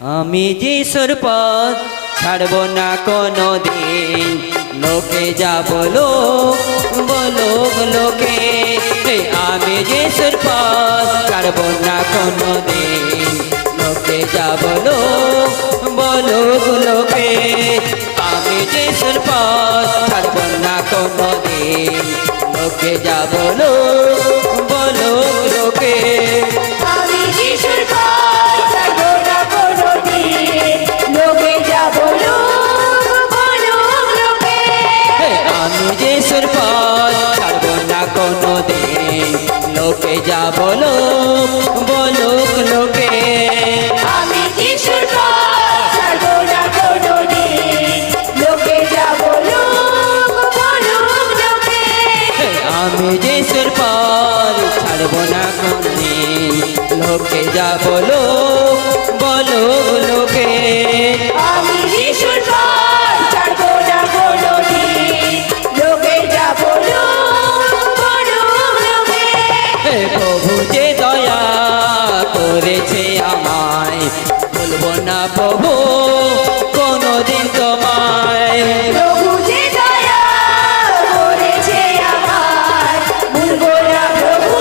আমি যিশুর পথ ছাড়ব না কোনো দিন, লোকে যা বলো বলো লোকে। আমি যিশুর পথ ছাড়ব না কোনো দিন, লোকে যা বলো বলো লোকে। আমি যিশুর পথ ছাড়ব না কোনো দিন, লোকে যা বলো বলো লোকে। আমি যিশুর পথ ছাড়ব না কোনোদিন, লোকে যা বলুক বলুক লোকে। আমি যিশুর পথ ছাড়ব না কোনো দিন, লোকে যা বলো বলুক লোকে। আমি যিশুর পথ ছাড়ব না কোনোদিন, লোকে যা বলুক বলুক লোকে। আমি যিশুর পথ ছাড়ব না কোনো দিন, লোকে যা বলো বলুক লোকে। আমি যিশুর পথ ছাড়ব না কোনোদিন, লোকে যা বলুক বলুক লোকে। প্রভু যে দয়া করেছে আমায়, বলবো না প্রভু কোনোদিন তোমায়। প্রভু যে দয়া করেছে আমায়, ভুলবো না প্রভু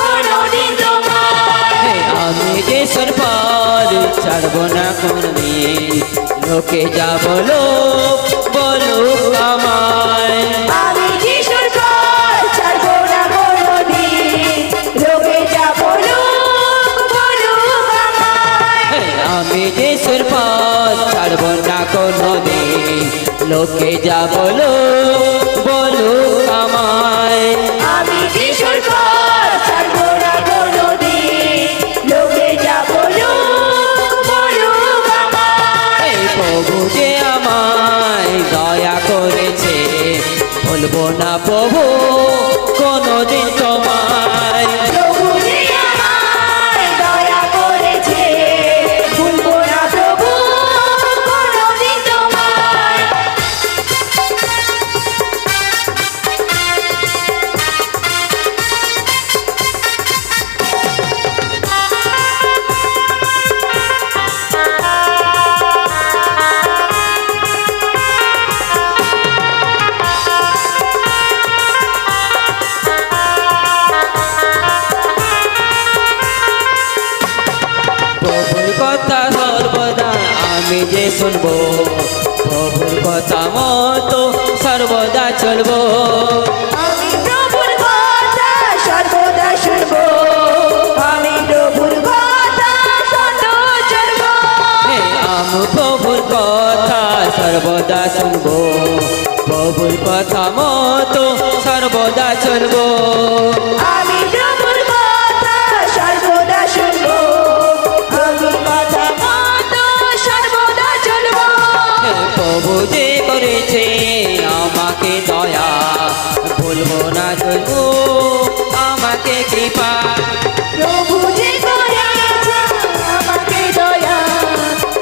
কোনোদিন তোমায়। আমি যিশুর পথ ছাড়ব না কোনদিন, লোকে যা বলো বলুক আমায়। আমি যিশুর পথ ছাড়ব না কোনোদিন, লোকে যা বলুক বলুক আমায়। আমি যিশুর পথ ছাড়ব না কোনদিন, লোকে যা বলো বলুক আমায়। আমি যিশুর পথ ছাড়ব না কোনোদিন, লোকে যা বলুক বলুক আমায়। প্রভু যে আমায় দয়া করেছে, বলবো না প্রভু কোনদিন তোমায়। প্রভু যে আমায় দয়া করেছে, ভুলবো না প্রভু কোনোদিন তোমায়। প্রভুর কথা সর্বদা আমি যে শুনবো, প্রভুর কথা মতো সর্বদা চলবো। আমি প্রভুর কথা সর্বদা শুনব, আমি প্রভুর কথা সদা চলব। আমি প্রভুর কথা সর্বদা শুনবো, প্রভুর কথা মতো সর্বদা চলবো। আমি প্রভুর কথা সর্বদা শুনব, আমি কথা মতো সর্বদা চলব। প্রভু যে করেছে আমাকে দয়া, ভুলবো না চলবো আমাকে কৃপা। প্রভু যে করেছে আমাকে দয়া,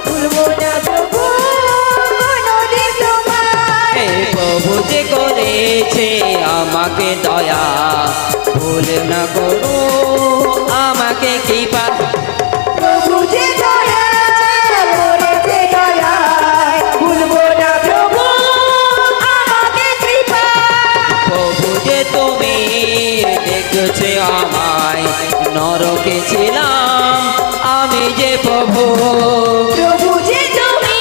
ভুলবো না প্রভু কোনোদিন তোমায়। প্রভু যে করেছে আমাকে দয়া, ভুল না করো আমাকে কৃপা। প্রভু যে করেছে দয়া, ভুলবো না প্রভু আমাকে কৃপা। প্রভু যে তুমি দেখেছে আমায়, নরকে ছিলাম আমি যে প্রভু। প্রভু যে তুমি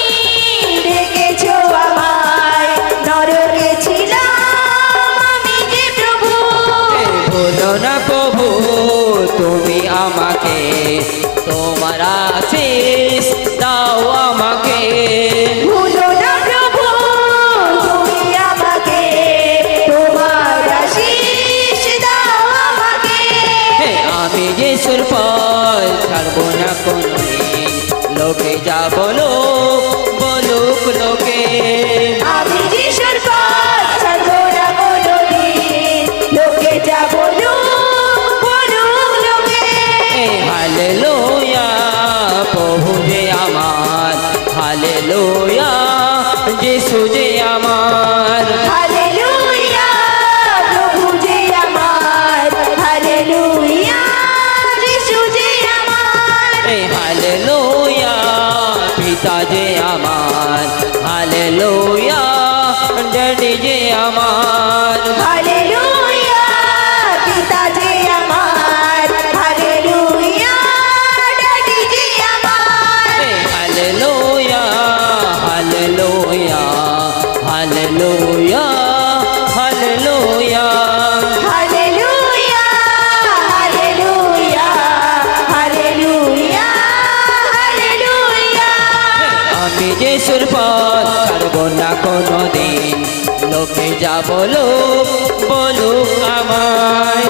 ডেকেছো আমায়, নরকে ছিলাম আমি যে প্রভু। বলো না প্রভু তুমি আমাকে, তোমার আশীষ দাও আমাকে। ভুলো না প্রভু তুমি আমাকে, তোমার আশীষ দাও আমাকে। আমি যিশুর পথ ছাড়বো না কোনদিন, লোকে যা বলো বলুক লোকে। আমি যিশুর পথ ছাড়ব না কোনোদিন, লোকে যা বলুক বলুক লোকে। হালেলুয়া প্রভু যে আমার, হালেলুয়া যিশু যে আমার। হালেলুয়া প্রভু যে আমার, হালেলুয়া যিশু যে আমার। হালেলুয়া যে আমার হালেলুয়া ড্যাডি যে আমার হালেলুয়া পিতা যে আমার হালেলুয়া ড্যাডি যে আমার hallelujah hallelujah hallelujah hallelujah hallelujah hallelujah hallelujah hallelujah আমি যে সুরপথ ছাড়বো না কোনোদিন লোকে যা বলুক বলুক আমায়